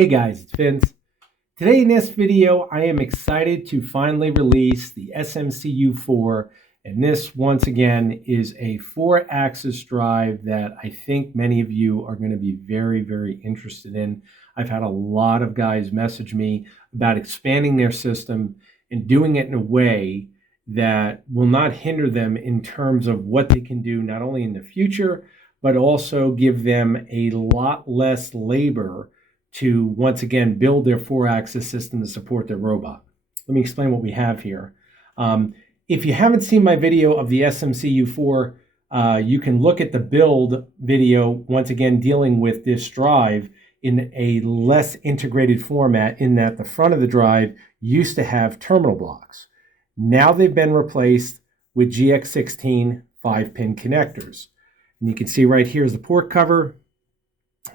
Hey guys, it's Vince. Today in this video, I am excited to finally release the SMCU-4, and this once again is a 4-axis drive that I think many of you are going to be very interested in. I've had a lot of guys message me about expanding their system and doing it in a way that will not hinder them in terms of what they can do not only in the future, but also give them a lot less labor to once again build their 4-axis system to support their robot. Let me explain what we have here. If you haven't seen my video of the SMCU-4, you can look at the build video once again dealing with this drive in a less integrated format, in that the front of the drive used to have terminal blocks. Now they've been replaced with GX16 5-pin connectors. And you can see right here is the port cover.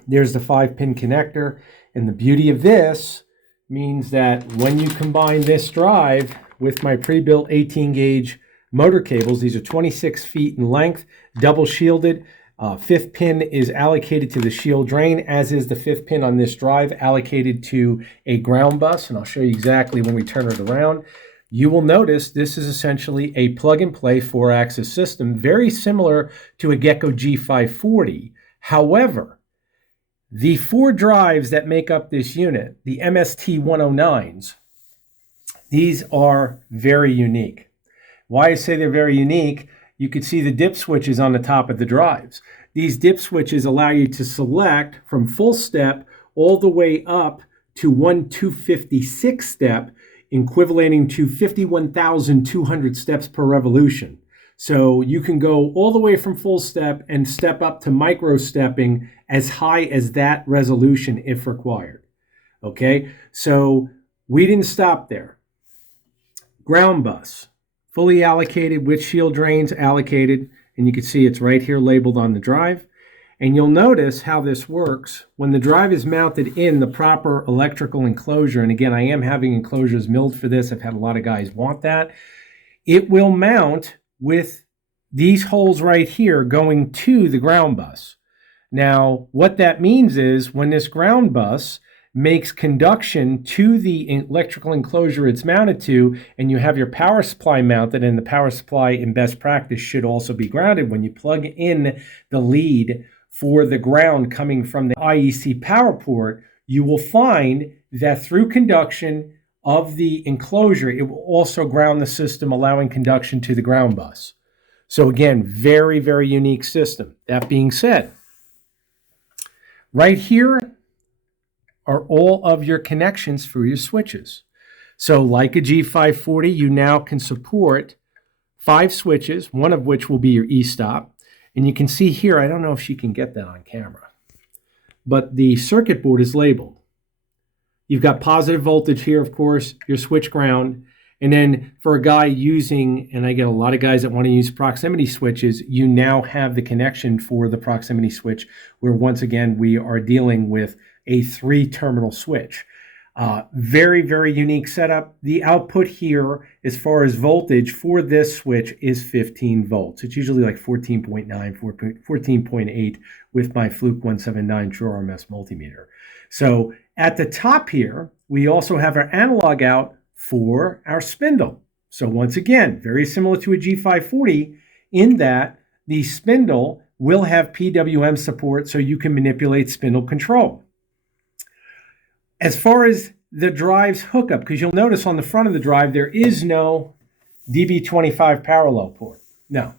There's the 5-pin connector, and the beauty of this means that when you combine this drive with my pre-built 18-gauge motor cables, these are 26 feet in length, double shielded. 5th pin is allocated to the shield drain, as is the 5th pin on this drive allocated to a ground bus, and I'll show you exactly when we turn it around. You will notice this is essentially a plug-and-play 4-axis system, very similar to a Gecko G540. However, the 4 drives that make up this unit, the MST109s, these are very unique. Why I say they're very unique, you can see the dip switches on the top of the drives. These dip switches allow you to select from full step all the way up to 256 step, equivalent to 51,200 steps per revolution. So you can go all the way from full step and step up to micro stepping as high as that resolution if required. Okay, so we didn't stop there. Ground bus, fully allocated with shield drains allocated, and you can see it's right here labeled on the drive. And you'll notice how this works when the drive is mounted in the proper electrical enclosure. And again, I am having enclosures milled for this. I've had a lot of guys want that. It will mount with these holes right here going to the ground bus. Now, what that means is when this ground bus makes conduction to the electrical enclosure it's mounted to, and you have your power supply mounted, and the power supply in best practice should also be grounded. When you plug in the lead for the ground coming from the IEC power port, you will find that through conduction of the enclosure, it will also ground the system, allowing conduction to the ground bus. So again, very unique system. That being said, right here are all of your connections for your switches. So like a G540, you now can support 5 switches, one of which will be your e-stop. And you can see here, I don't know if she can get that on camera, but the circuit board is labeled. You've got positive voltage here, of course, your switch ground. And then for a guy using, and I get a lot of guys that want to use proximity switches, you now have the connection for the proximity switch, where once again, we are dealing with a 3-terminal switch. Very unique setup. The output here, as far as voltage for this switch, is 15 volts. It's usually like 14.9, 14.8 with my Fluke 179 True RMS multimeter. So at the top here, we also have our analog out for our spindle. So once again, very similar to a G540 in that the spindle will have PWM support, so you can manipulate spindle control. As far as the drive's hookup, because you'll notice on the front of the drive, there is no DB25 parallel port. No.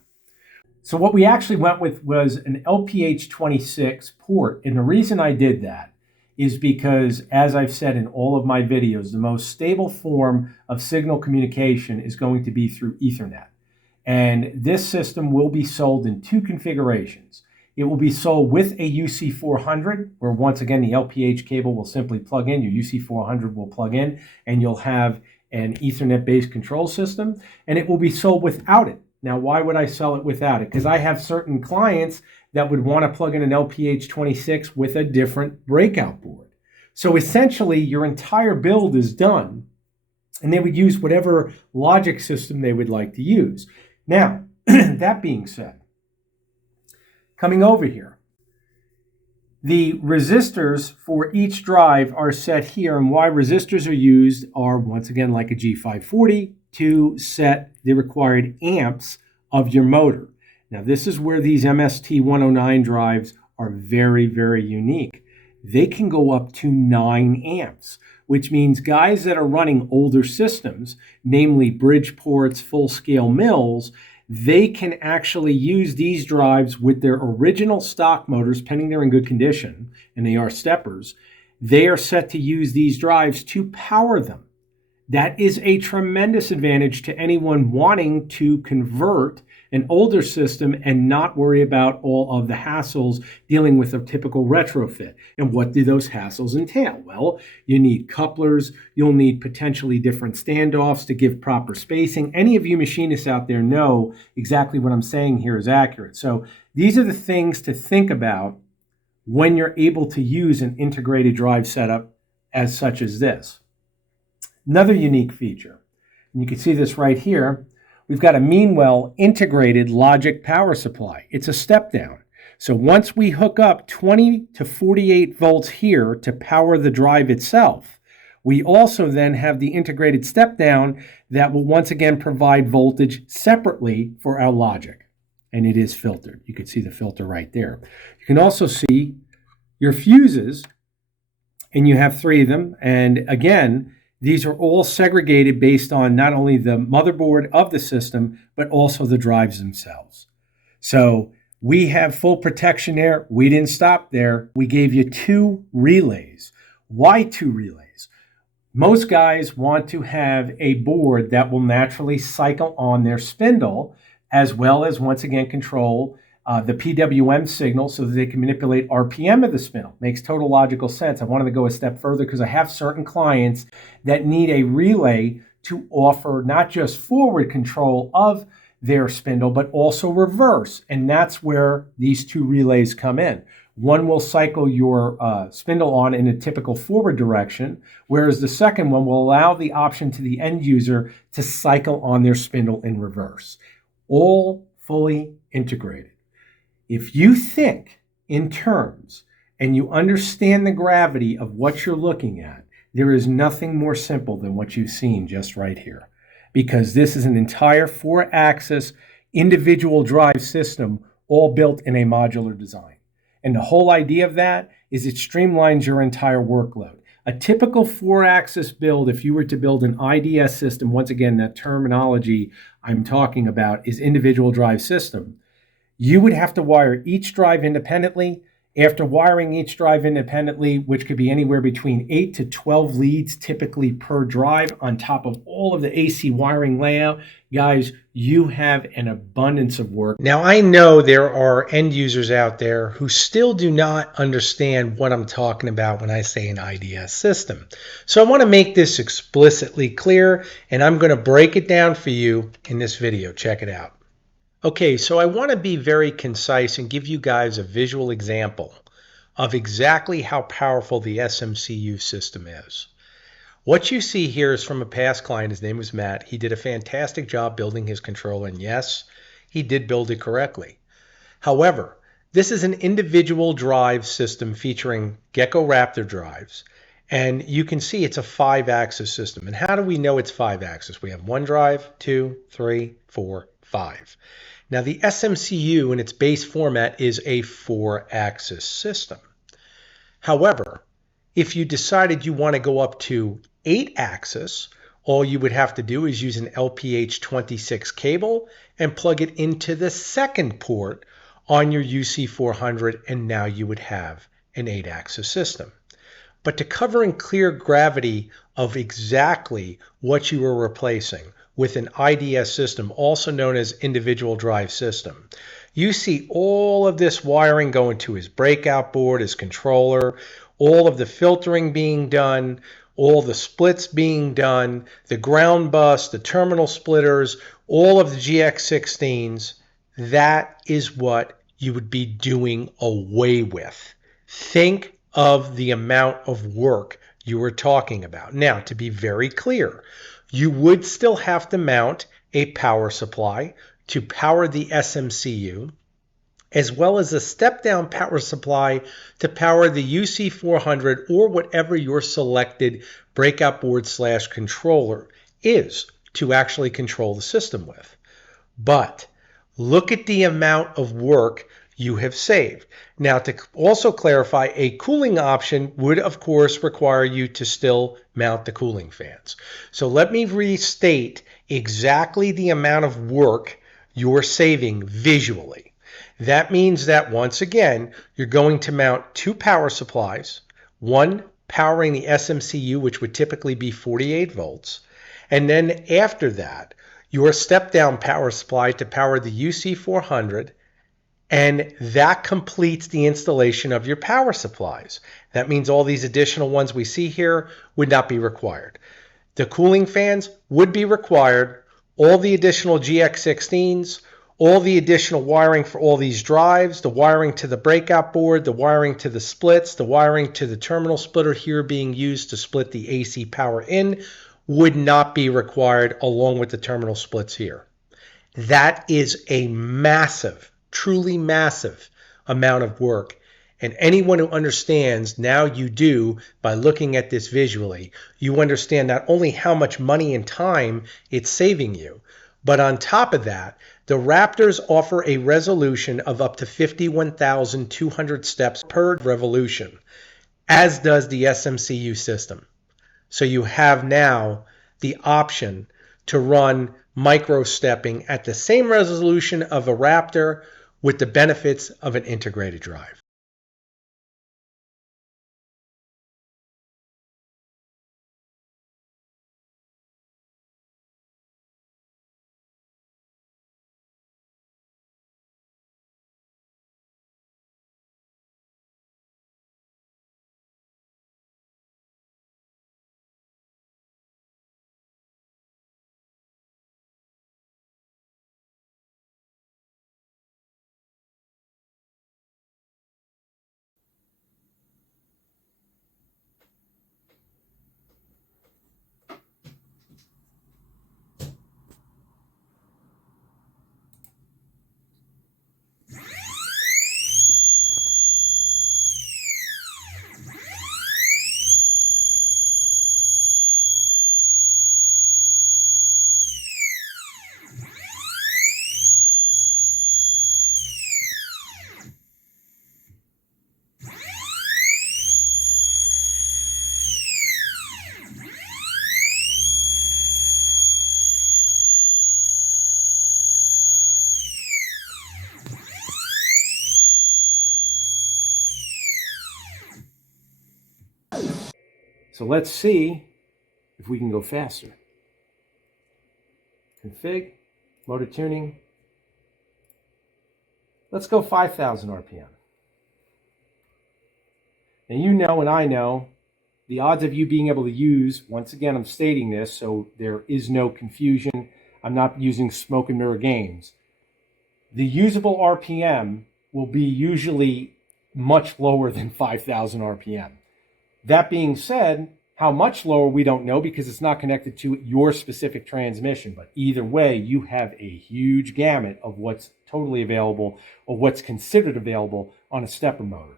So what we actually went with was an LPH26 port. And the reason I did that is because, as I've said in all of my videos, the most stable form of signal communication is going to be through Ethernet. And this system will be sold in 2 configurations. It will be sold with a UC400, where once again, the LPH cable will simply plug in, your UC400 will plug in, and you'll have an Ethernet-based control system. And it will be sold without it. Now, why would I sell it without it? Because I have certain clients that would want to plug in an LPH26 with a different breakout board. So essentially, your entire build is done, and they would use whatever logic system they would like to use. Now, that being said, coming over here, The resistors for each drive are set here, and why resistors are used are, once again, like a G540, to set the required amps of your motor. Now, this is where these MST109 drives are very, very unique. They can go up to 9 amps, which means guys that are running older systems, namely Bridgeports, full-scale mills, they can actually use these drives with their original stock motors, pending they're in good condition, and they are steppers. They are set to use these drives to power them. That is a tremendous advantage to anyone wanting to convert an older system and not worry about all of the hassles dealing with a typical retrofit. And what do those hassles entail? Well, you need couplers, you'll need potentially different standoffs to give proper spacing. Any of you machinists out there know exactly what I'm saying here is accurate. So these are the things to think about when you're able to use an integrated drive setup as such as this. Another unique feature, and you can see this right here, we've got a Meanwell integrated logic power supply. It's a step down. So once we hook up 20 to 48 volts here to power the drive itself, we also then have the integrated step down that will once again provide voltage separately for our logic. And it is filtered. You can see the filter right there. You can also see your fuses, and you have 3 of them. And again, these are all segregated based on not only the motherboard of the system, but also the drives themselves. So we have full protection there. We didn't stop there. We gave you 2 relays. Why 2 relays? Most guys want to have a board that will naturally cycle on their spindle, as well as, once again, control the PWM signal so that they can manipulate RPM of the spindle. Makes total logical sense. I wanted to go a step further because I have certain clients that need a relay to offer not just forward control of their spindle, but also reverse. And that's where these 2 relays come in. One will cycle your spindle on in a typical forward direction, whereas the second one will allow the option to the end user to cycle on their spindle in reverse. All fully integrated. If you think in terms and you understand the gravity of what you're looking at, there is nothing more simple than what you've seen just right here. Because this is an entire 4-axis individual drive system all built in a modular design. And the whole idea of that is it streamlines your entire workload. A typical 4-axis build, if you were to build an IDS system, once again, that terminology I'm talking about is individual drive system. You would have to wire each drive independently. After wiring each drive independently, which could be anywhere between 8 to 12 leads typically per drive, on top of all of the AC wiring layout, guys, you have an abundance of work. Now, I know there are end users out there who still do not understand what I'm talking about when I say an IDS system. So I want to make this explicitly clear, and I'm going to break it down for you in this video. Check it out. Okay, so I want to be very concise and give you guys a visual example of exactly how powerful the SMCU system is. What you see here is from a past client. His name was Matt. He did a fantastic job building his controller, and yes, he did build it correctly. However, this is an individual drive system featuring Gecko Raptor drives, and you can see it's a 5-axis system. And how do we know it's 5-axis? We have 1 drive, 2, 3, 4, 5. Now, the SMCU in its base format is a 4-axis system. However, if you decided you want to go up to 8-axis, all you would have to do is use an LPH26 cable and plug it into the second port on your UC400, and now you would have an 8-axis system. But to cover in clear gravity of exactly what you were replacing with an IDS system, also known as individual drive system, you see all of this wiring going to his breakout board, his controller, all of the filtering being done, all the splits being done, the ground bus, the terminal splitters, all of the GX16s. That is what you would be doing away with. Think of the amount of work you were talking about. Now, to be very clear, you would still have to mount a power supply to power the SMCU. as well as a step-down power supply to power the UC400 or whatever your selected breakout board / controller is to actually control the system with. But look at the amount of work you have saved. Now, to also clarify, a cooling option would, of course, require you to still mount the cooling fans. So let me restate exactly the amount of work you're saving visually. That means that, once again, you're going to mount two power supplies, one powering the SMCU, which would typically be 48 volts, and then after that, your step-down power supply to power the UC400, and that completes the installation of your power supplies. That means all these additional ones we see here would not be required. The cooling fans would be required, all the additional GX16s, all the additional wiring for all these drives, the wiring to the breakout board, the wiring to the splits, the wiring to the terminal splitter here being used to split the AC power in, would not be required along with the terminal splits here. That is a massive, truly massive amount of work. And anyone who understands, now you do, by looking at this visually, you understand not only how much money and time it's saving you, but on top of that, the Raptors offer a resolution of up to 51,200 steps per revolution, as does the SMCU system. So you have now the option to run micro stepping at the same resolution of a Raptor with the benefits of an integrated drive. So let's see if we can go faster. Config, motor tuning. Let's go 5,000 RPM. And you know and I know the odds of you being able to use, once again, I'm stating this so there is no confusion. I'm not using smoke and mirror games. The usable RPM will be usually much lower than 5,000 RPM. That being said, how much lower we don't know because it's not connected to your specific transmission. But either way, you have a huge gamut of what's totally available or what's considered available on a stepper motor,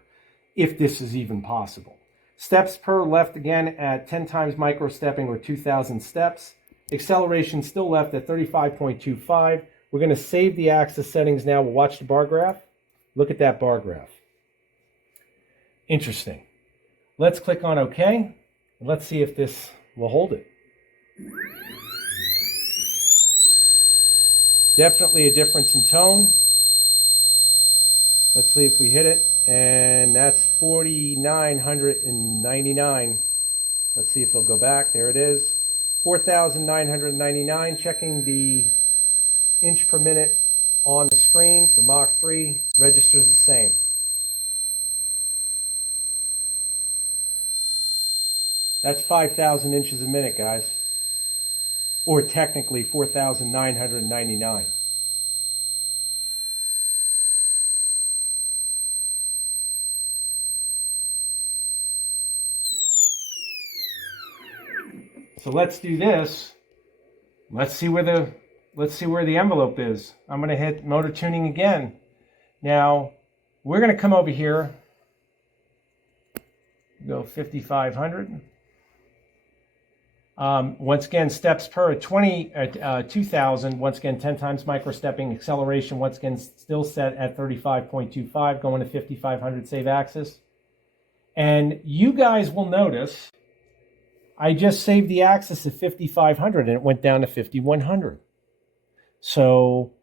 if this is even possible. Steps per left again at 10 times micro stepping or 2,000 steps. Acceleration still left at 35.25. We're going to save the axis settings now. We'll watch the bar graph. Look at that bar graph. Interesting. Let's click on OK. Let's see if this will hold it. Definitely a difference in tone. Let's see if we hit it. And that's 4,999. Let's see if it'll go back. There it is. 4,999. Checking the inch per minute on the screen for Mach 3. Registers the same. That's 5,000 inches a minute, guys. Or technically 4,999. So let's do this. Let's see where the envelope is. I'm going to hit motor tuning again. Now, we're going to come over here, go 5,500. Once again, steps per 2,000. Once again, 10 times micro stepping. Acceleration, once again, still set at 35.25, going to 5,500, save axis. And you guys will notice I just saved the axis at 5,500 and it went down to 5,100. So,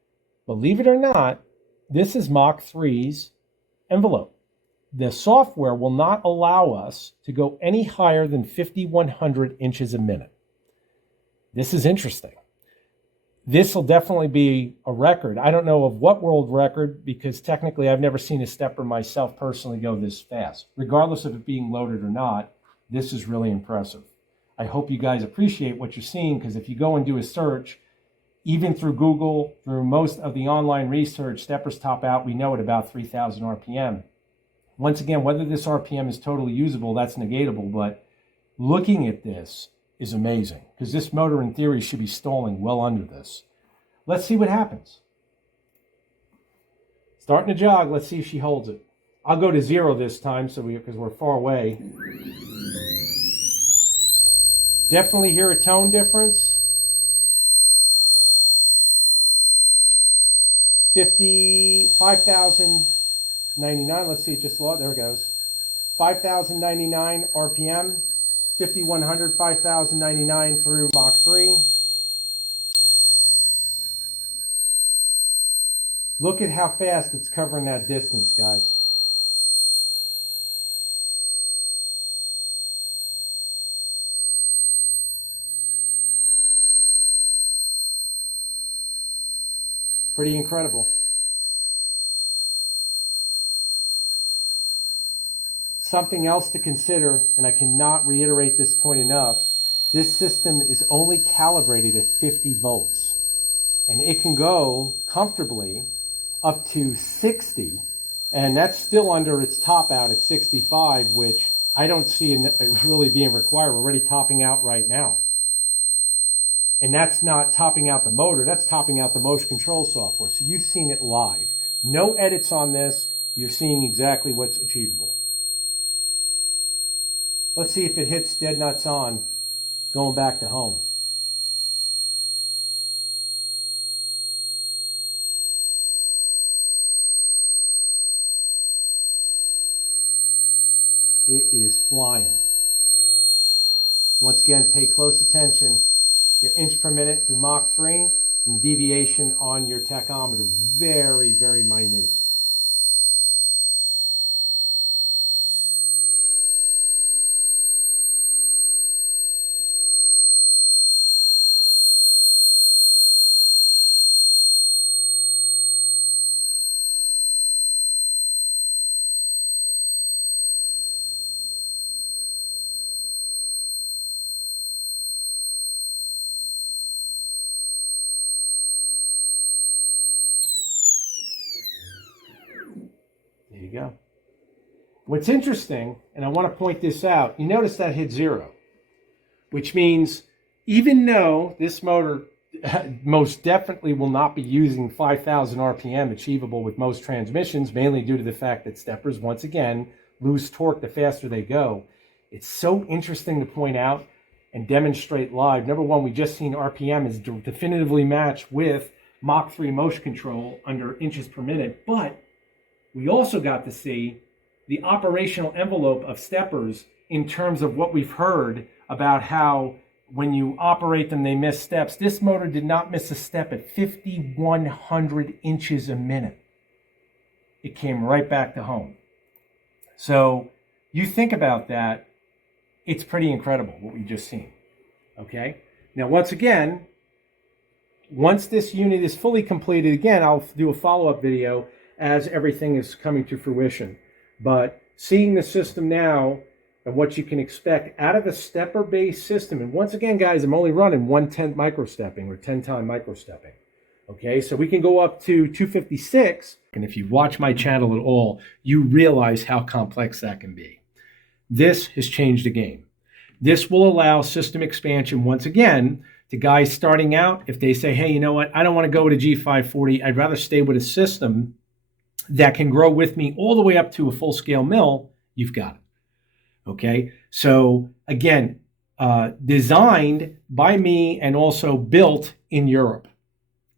believe it or not, this is Mach 3's envelope. The software will not allow us to go any higher than 5,100 inches a minute. This is interesting. This will definitely be a record. I don't know of what world record, because technically I've never seen a stepper myself personally go this fast. Regardless of it being loaded or not, this is really impressive. I hope you guys appreciate what you're seeing, because if you go and do a search, even through Google, through most of the online research, steppers top out, we know, at about 3,000 RPM. Once again, whether this RPM is totally usable, that's negatable, but looking at this is amazing, because this motor in theory should be stalling well under this. Let's see what happens. Starting to jog, let's see if she holds it. I'll go to 0 this time because we're far away. Definitely hear a tone difference. 5,099. Let's see, it just logged. There it goes. 5,099 RPM. 5,100, 5,099 through Mach 3. Look at how fast it's covering that distance, guys. Pretty incredible. Something else to consider, and I cannot reiterate this point enough, this system is only calibrated at 50 volts. And it can go comfortably up to 60, and that's still under its top out at 65, which I don't see really being required. We're already topping out right now. And that's not topping out the motor, that's topping out the motion control software. So you've seen it live. No edits on this, you're seeing exactly what's achievable. Let's see if it hits dead nuts on going back to home. It is flying. Once again, pay close attention. Your inch per minute through Mach 3 and deviation on your tachometer. Very, very minute. There you go. What's interesting, and I want to point this out, you notice that hit 0, which means even though this motor most definitely will not be using 5,000 RPM achievable with most transmissions, mainly due to the fact that steppers, once again, lose torque the faster they go. It's so interesting to point out and demonstrate live. Number one, we just seen RPM is definitively matched with Mach 3 motion control under inches per minute, but we also got to see the operational envelope of steppers in terms of what we've heard about how when you operate them, they miss steps. This motor did not miss a step at 5,100 inches a minute. It came right back to home. So you think about that, it's pretty incredible what we've just seen. Okay? Now, once again, once this unit is fully completed, again, I'll do a follow-up video as everything is coming to fruition. But seeing the system now and what you can expect out of a stepper-based system, and once again, guys, I'm only running 1/10 microstepping or 10-time microstepping. Okay, so we can go up to 256, and if you watch my channel at all, you realize how complex that can be. This has changed the game. This will allow system expansion once again to guys starting out. If they say, hey, you know what, I don't want to go with a G540, I'd rather stay with a system that can grow with me all the way up to a full-scale mill, you've got it. Okay, so again, designed by me and also built in Europe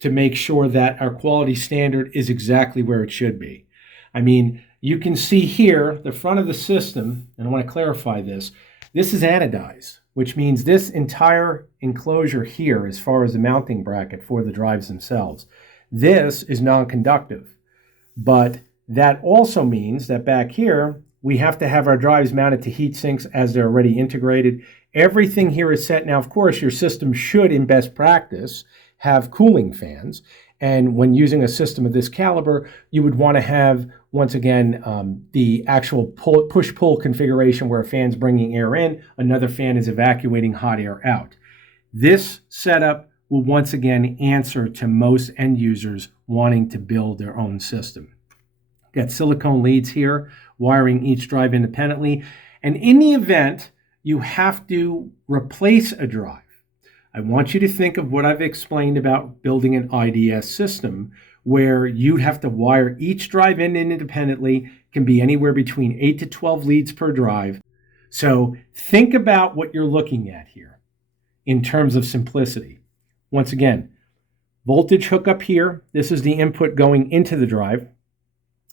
to make sure that our quality standard is exactly where it should be. I mean, you can see here the front of the system, and I want to clarify this. This is anodized, which means this entire enclosure here, as far as the mounting bracket for the drives themselves, this is non-conductive. But that also means that back here, we have to have our drives mounted to heat sinks as they're already integrated. Everything here is set. Now, of course, your system should, in best practice, have cooling fans. And when using a system of this caliber, you would want to have, once again, the actual push-pull configuration where a fan's bringing air in, another fan is evacuating hot air out. This setup will once again answer to most end users wanting to build their own system. Got silicone leads here, wiring each drive independently. And in the event you have to replace a drive, I want you to think of what I've explained about building an IDS system where you'd have to wire each drive in independently, can be anywhere between 8 to 12 leads per drive. So think about what you're looking at here in terms of simplicity. Once again, voltage hookup here. This is the input going into the drive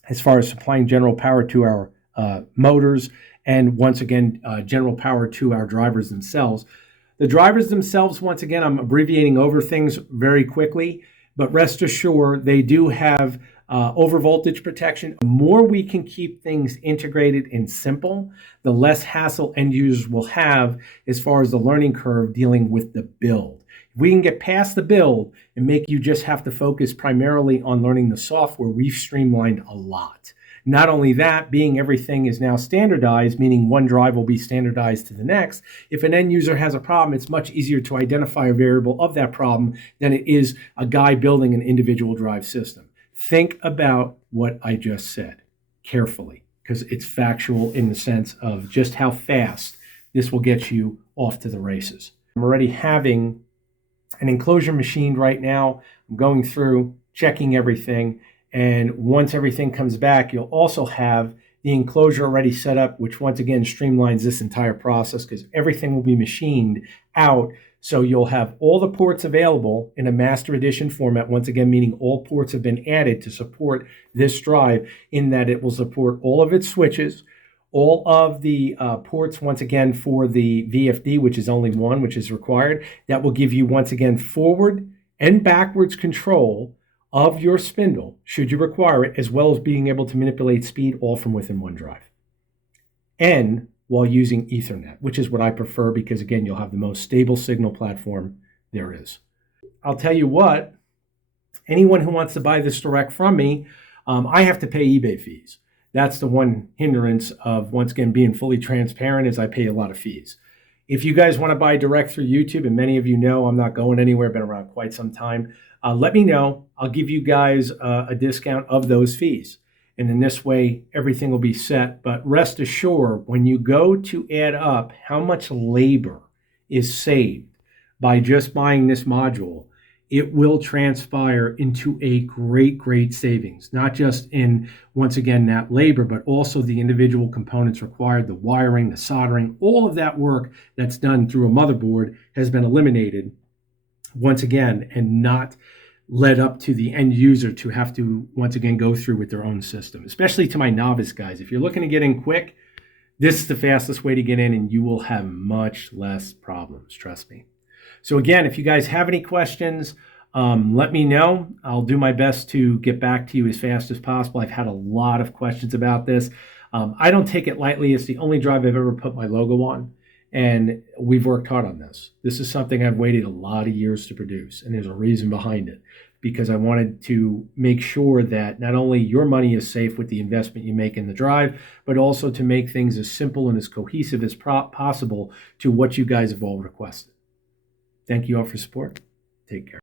as far as supplying general power to our motors and once again, general power to our drivers themselves. The drivers themselves, once again, I'm abbreviating over things very quickly, but rest assured they do have over voltage protection. The more we can keep things integrated and simple, the less hassle end users will have as far as the learning curve dealing with the build. If we can get past the build and make you just have to focus primarily on learning the software, we've streamlined a lot. Not only that, being everything is now standardized, meaning one drive will be standardized to the next, if an end user has a problem, it's much easier to identify a variable of that problem than it is a guy building an individual drive system. Think about what I just said carefully, because it's factual in the sense of just how fast this will get you off to the races. I'm already having an enclosure machined right now. I'm going through, checking everything. And once everything comes back, you'll also have the enclosure already set up, which once again streamlines this entire process because everything will be machined out. So you'll have all the ports available in a master edition format, once again, meaning all ports have been added to support this drive in that it will support all of its switches, all of the ports, once again, for the VFD, which is only one, which is required. That will give you, once again, forward and backwards control of your spindle, should you require it, as well as being able to manipulate speed all from within one drive. And while using Ethernet, which is what I prefer because, again, you'll have the most stable signal platform there is. I'll tell you what, anyone who wants to buy this direct from me, I have to pay eBay fees. That's the one hindrance of, once again, being fully transparent is I pay a lot of fees. If you guys want to buy direct through YouTube, and many of you know I'm not going anywhere, been around quite some time, let me know. I'll give you guys a discount of those fees. And in this way, everything will be set. But rest assured, when you go to add up how much labor is saved by just buying this module, it will transpire into a great, great savings. Not just in, once again, that labor, but also the individual components required, the wiring, the soldering, all of that work that's done through a motherboard has been eliminated once again, and not led up to the end user to have to, once again, go through with their own system. Especially to my novice guys. If you're looking to get in quick, this is the fastest way to get in and you will have much less problems, trust me. So again, if you guys have any questions, let me know. I'll do my best to get back to you as fast as possible. I've had a lot of questions about this. I don't take it lightly. It's the only drive I've ever put my logo on. And we've worked hard on this. This is something I've waited a lot of years to produce, and there's a reason behind it, because I wanted to make sure that not only your money is safe with the investment you make in the drive, but also to make things as simple and as cohesive as possible to what you guys have all requested. Thank you all for support. Take care.